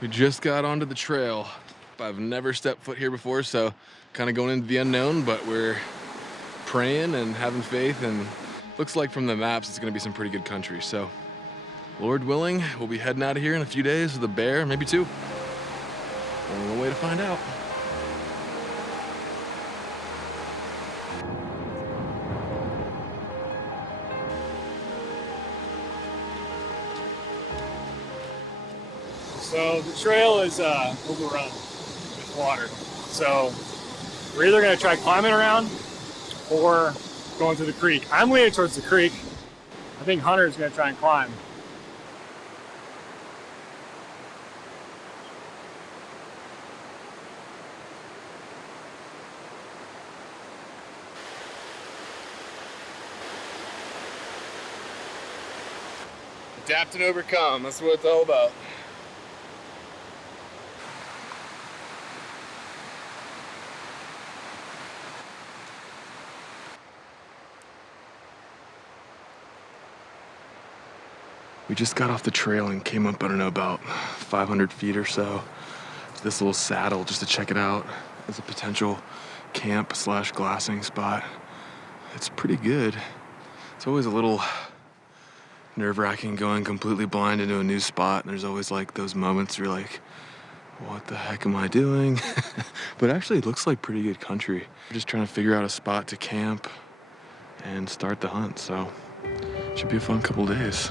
We just got onto the trail. I've never stepped foot here before, so kind of going into the unknown, but we're praying and having faith, and looks like from the maps it's gonna be some pretty good country. So Lord willing, we'll be heading out of here in a few days with a bear, maybe two. Only one way to find out. So the trail is overrun with water. So we're either gonna try climbing around or going through the creek. I'm leaning towards the creek. I think Hunter's gonna try and climb. Adapt and overcome, that's what it's all about. We just got off the trail and came up, I don't know, about 500 feet or so to this little saddle just to check it out as a potential camp / glassing spot. It's pretty good. It's always a little nerve-wracking going completely blind into a new spot, and there's always like those moments where you're like, what the heck am I doing? But actually it looks like pretty good country. We're just trying to figure out a spot to camp and start the hunt, so it should be a fun couple days.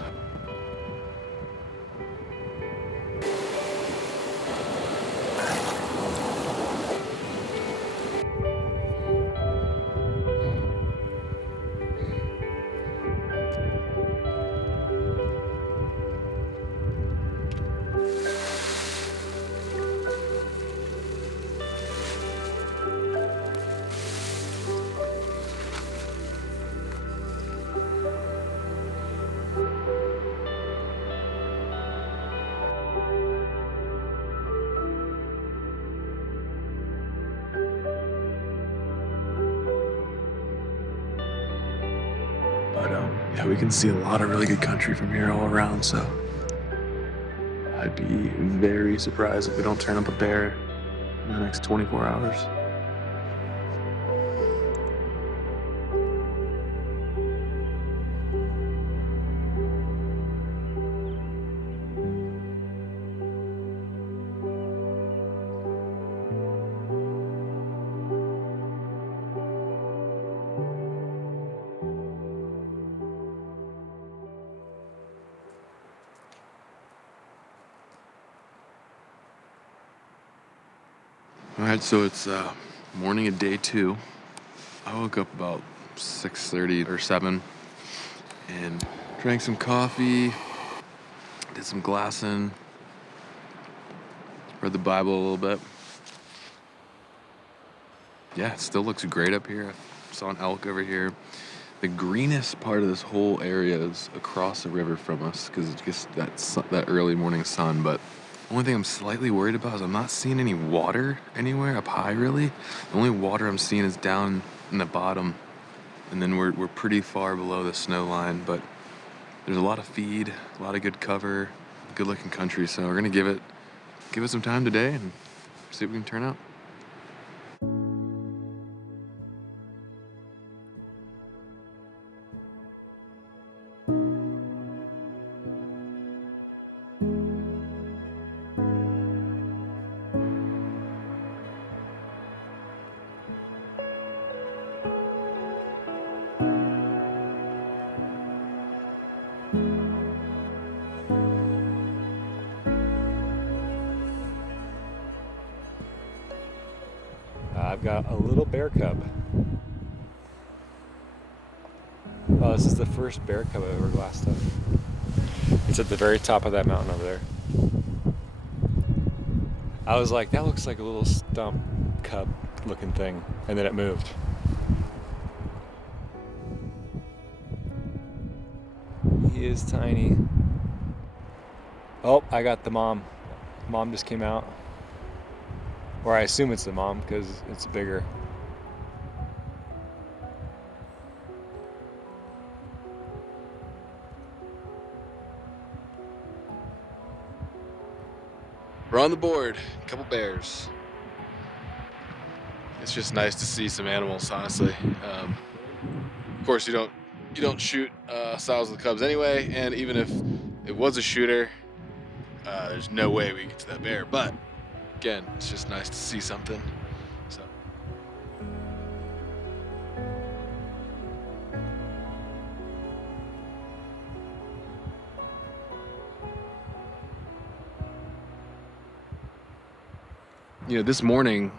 But yeah, we can see a lot of really good country from here all around, so I'd be very surprised if we don't turn up a bear in the next 24 hours. All right, so it's morning of day 2. I woke up about 6:30 or 7 and drank some coffee, did some glassing, read the Bible a little bit. Yeah, it still looks great up here. I saw an elk over here. The greenest part of this whole area is across the river from us because it's just that early morning sun, but only thing I'm slightly worried about is I'm not seeing any water anywhere up high, really. The only water I'm seeing is down in the bottom, and then we're pretty far below the snow line, but there's a lot of feed, a lot of good cover, good looking country, so we're gonna give it some time today and see what we can turn out. I've got a little bear cub. Oh, this is the first bear cub I've ever glassed up. It's at the very top of that mountain over there. I was like, that looks like a little stump cub looking thing, and then it moved. He is tiny. Oh, I got the mom. Mom just came out. Or I assume it's the mom because it's bigger. We're on the board, a couple bears. It's just nice to see some animals, honestly. Of course, you don't shoot sows with cubs anyway, and even if it was a shooter, there's no way we get to that bear. But again, it's just nice to see something. So. This morning,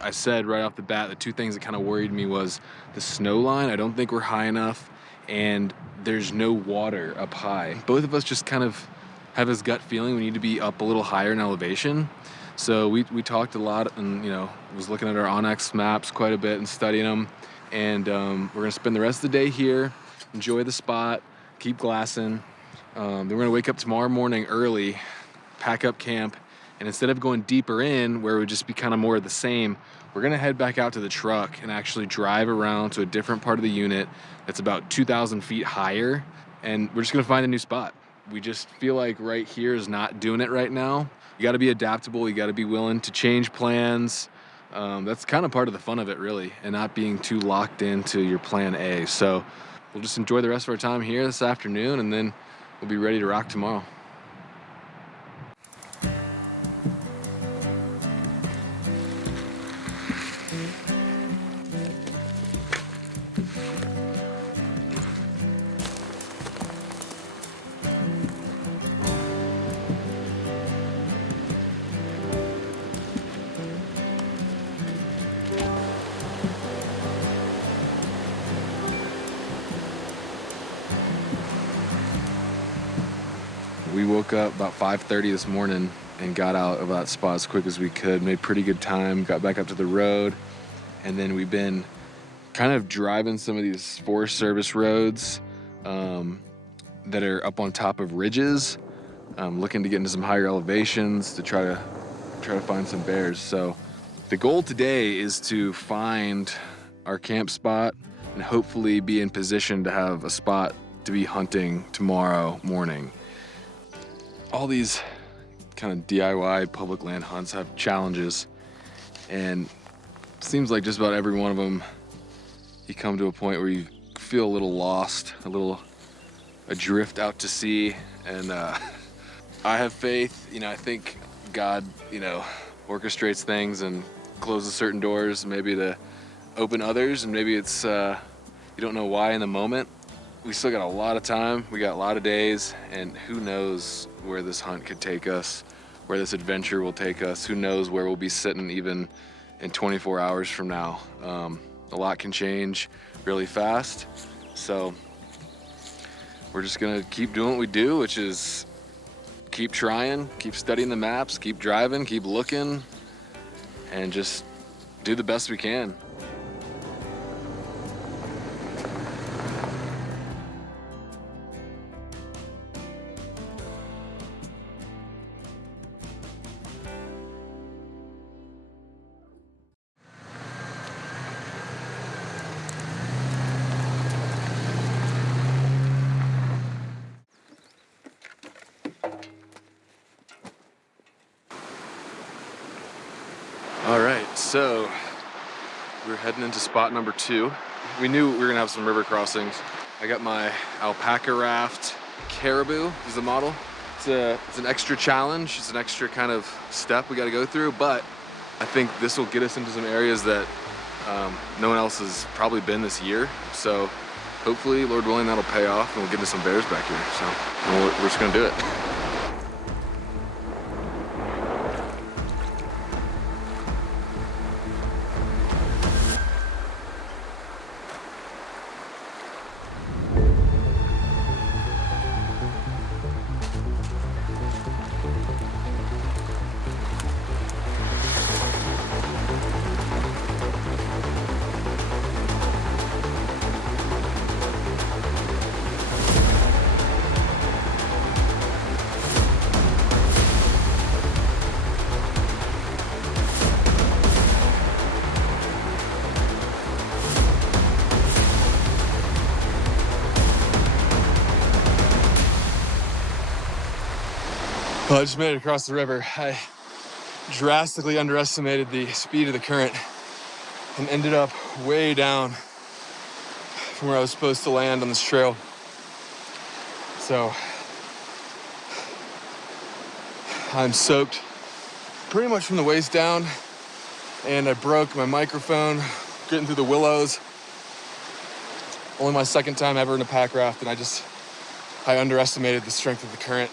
I said right off the bat, the two things that kind of worried me was the snow line. I don't think we're high enough, and there's no water up high. Both of us just kind of have this gut feeling we need to be up a little higher in elevation. So we talked a lot, and was looking at our Onyx maps quite a bit and studying them. And we're gonna spend the rest of the day here, enjoy the spot, keep glassing. Then we're gonna wake up tomorrow morning early, pack up camp. And instead of going deeper in, where it would just be kind of more of the same, we're gonna head back out to the truck and actually drive around to a different part of the unit that's about 2,000 feet higher. And we're just gonna find a new spot. We just feel like right here is not doing it right now. You gotta be adaptable, you gotta be willing to change plans. That's kind of part of the fun of it, really, and not being too locked into your plan A. So we'll just enjoy the rest of our time here this afternoon, and then we'll be ready to rock tomorrow. We woke up about 5:30 this morning and got out of that spot as quick as we could, made pretty good time, got back up to the road, and then we've been kind of driving some of these Forest Service roads that are up on top of ridges, looking to get into some higher elevations to try to find some bears. So the goal today is to find our camp spot and hopefully be in position to have a spot to be hunting tomorrow morning. All these kind of DIY public land hunts have challenges, and it seems like just about every one of them, you come to a point where you feel a little lost, a little adrift out to sea. And I have faith. I think God, orchestrates things and closes certain doors, maybe to open others, and maybe it's you don't know why in the moment. We still got a lot of time, we got a lot of days, and who knows where this hunt could take us, where this adventure will take us. Who knows where we'll be sitting even in 24 hours from now. A lot can change really fast, so we're just gonna keep doing what we do, which is keep trying, keep studying the maps, keep driving, keep looking, and just do the best we can. All right, so we're heading into spot number 2. We knew we were gonna have some river crossings. I got my alpaca raft. Caribou is the model. It's an extra challenge. It's an extra kind of step we gotta go through, but I think this will get us into some areas that no one else has probably been this year. So hopefully, Lord willing, that'll pay off and we'll get into some bears back here. So we're just gonna do it. Well, I just made it across the river. I drastically underestimated the speed of the current and ended up way down from where I was supposed to land on this trail. So I'm soaked pretty much from the waist down, and I broke my microphone getting through the willows. Only my second time ever in a pack raft, and I underestimated the strength of the current.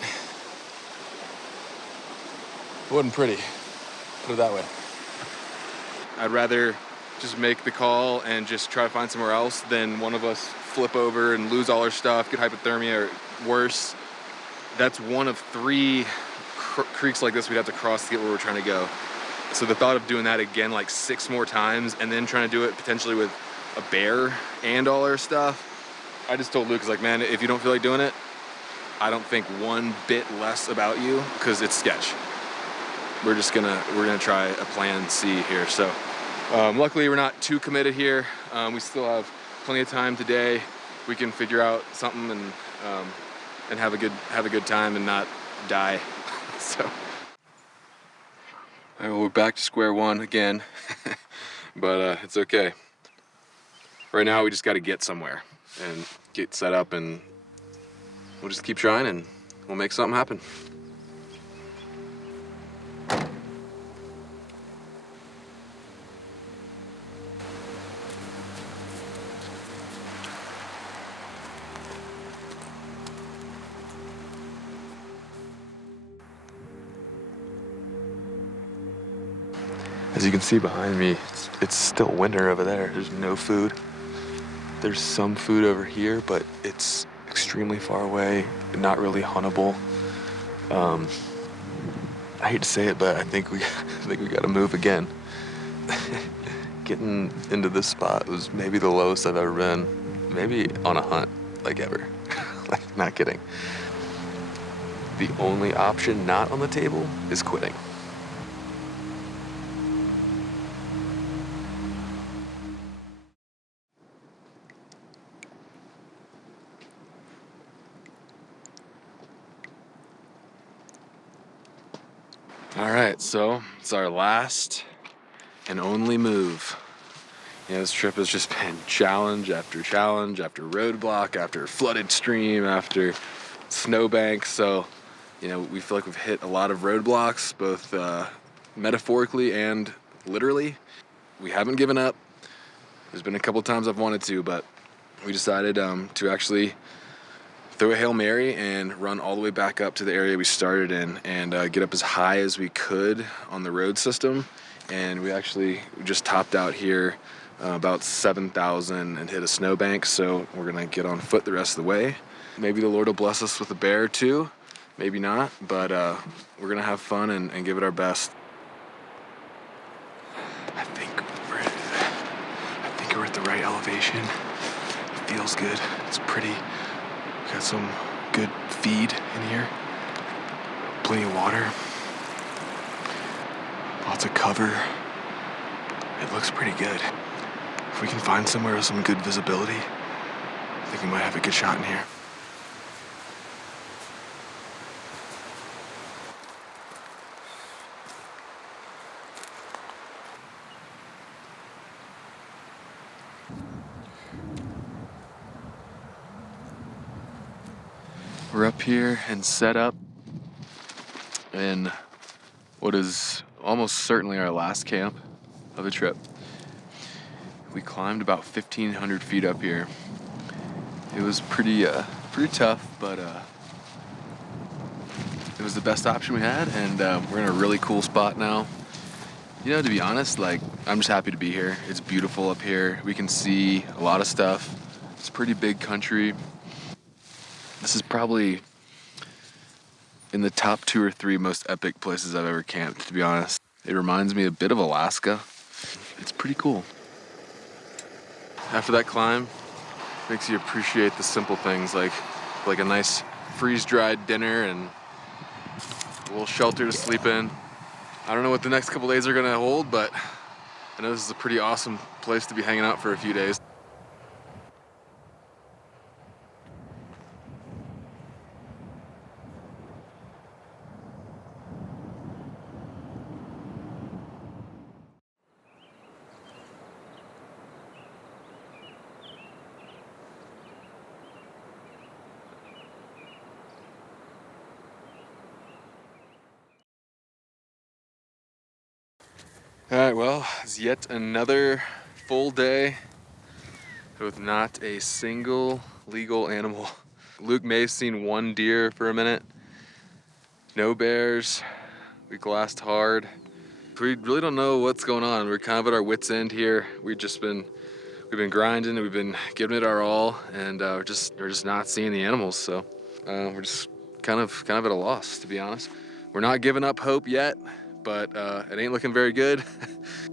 It wasn't pretty, put it that way. I'd rather just make the call and just try to find somewhere else than one of us flip over and lose all our stuff, get hypothermia, or worse. That's one of 3 creeks like this we'd have to cross to get where we're trying to go. So the thought of doing that again like 6 more times and then trying to do it potentially with a bear and all our stuff, I just told Luke, like, man, if you don't feel like doing it, I don't think one bit less about you, because it's sketch. We're gonna try a plan C here. So luckily we're not too committed here. We still have plenty of time today. We can figure out something and have a good time and not die. So all right, well, we're back to square one again, but it's okay. Right now we just got to get somewhere and get set up, and we'll just keep trying and we'll make something happen. As you can see behind me, it's still winter over there. There's no food. There's some food over here, but it's extremely far away, not really huntable. I hate to say it, but I think we got to move again. Getting into this spot was maybe the lowest I've ever been, maybe on a hunt, like ever. Like, not kidding. The only option not on the table is quitting. All right, so it's our last and only move. This trip has just been challenge after roadblock, after flooded stream, after snowbank. So, we feel like we've hit a lot of roadblocks, both metaphorically and literally. We haven't given up. There's been a couple times I've wanted to, but we decided to actually throw a Hail Mary and run all the way back up to the area we started in and get up as high as we could on the road system. And we actually just topped out here about 7,000 and hit a snowbank. So we're going to get on foot the rest of the way. Maybe the Lord will bless us with a bear or two. Maybe not, but we're going to have fun and give it our best. I think we're at the right elevation. It feels good. It's pretty. Got some good feed in here, plenty of water, lots of cover. It looks pretty good. If we can find somewhere with some good visibility, I think we might have a good shot in here. We're up here and set up in what is almost certainly our last camp of the trip. We climbed about 1,500 feet up here. It was pretty tough, but it was the best option we had, and we're in a really cool spot now. To be honest, I'm just happy to be here. It's beautiful up here. We can see a lot of stuff. It's pretty big country. This is probably in the top 2 or 3 most epic places I've ever camped, to be honest. It reminds me a bit of Alaska. It's pretty cool. After that climb, makes you appreciate the simple things like a nice freeze-dried dinner and a little shelter to sleep in. I don't know what the next couple days are gonna hold, but I know this is a pretty awesome place to be hanging out for a few days. All right, well, it's yet another full day with not a single legal animal. Luke may have seen one deer for a minute. No bears. We glassed hard. We really don't know what's going on. We're kind of at our wits' end here. We've been grinding, we've been giving it our all, and we're just not seeing the animals. So we're just kind of at a loss, to be honest. We're not giving up hope yet, but it ain't looking very good.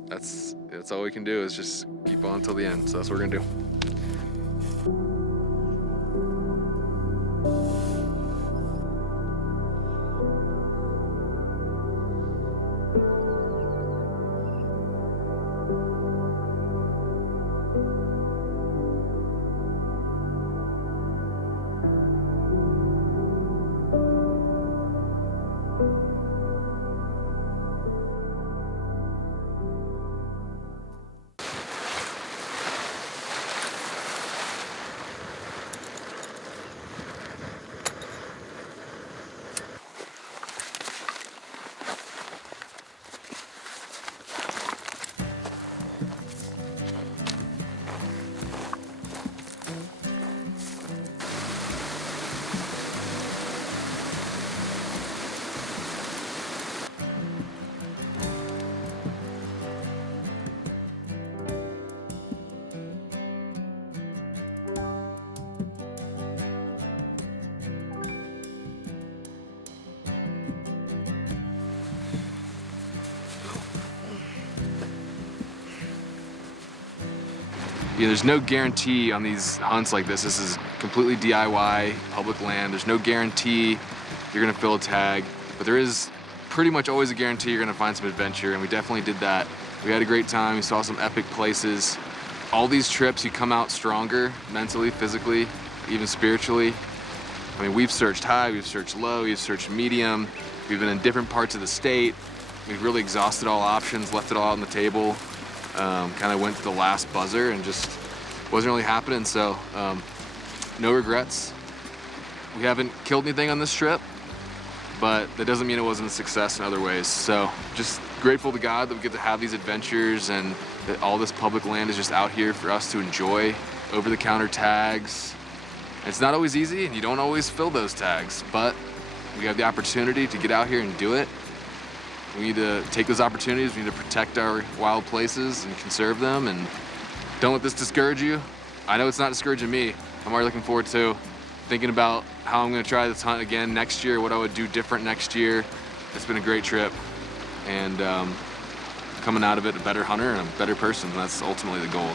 That's all we can do is just keep on till the end. So that's what we're gonna do. There's no guarantee on these hunts like this. This is completely DIY, public land. There's no guarantee you're gonna fill a tag, but there is pretty much always a guarantee you're gonna find some adventure, and we definitely did that. We had a great time. We saw some epic places. All these trips, you come out stronger mentally, physically, even spiritually. I mean, we've searched high, we've searched low, we've searched medium. We've been in different parts of the state. We've really exhausted all options, left it all out on the table. Kind of went to the last buzzer and just wasn't really happening. So no regrets. We haven't killed anything on this trip, but that doesn't mean it wasn't a success in other ways. So just grateful to God that we get to have these adventures and that all this public land is just out here for us to enjoy. Over-the-counter tags. And it's not always easy, and you don't always fill those tags, but we have the opportunity to get out here and do it. We need to take those opportunities. We need to protect our wild places and conserve them, and don't let this discourage you. I know it's not discouraging me. I'm already looking forward to thinking about how I'm gonna try this hunt again next year, what I would do different next year. It's been a great trip, and coming out of it a better hunter and a better person. That's ultimately the goal.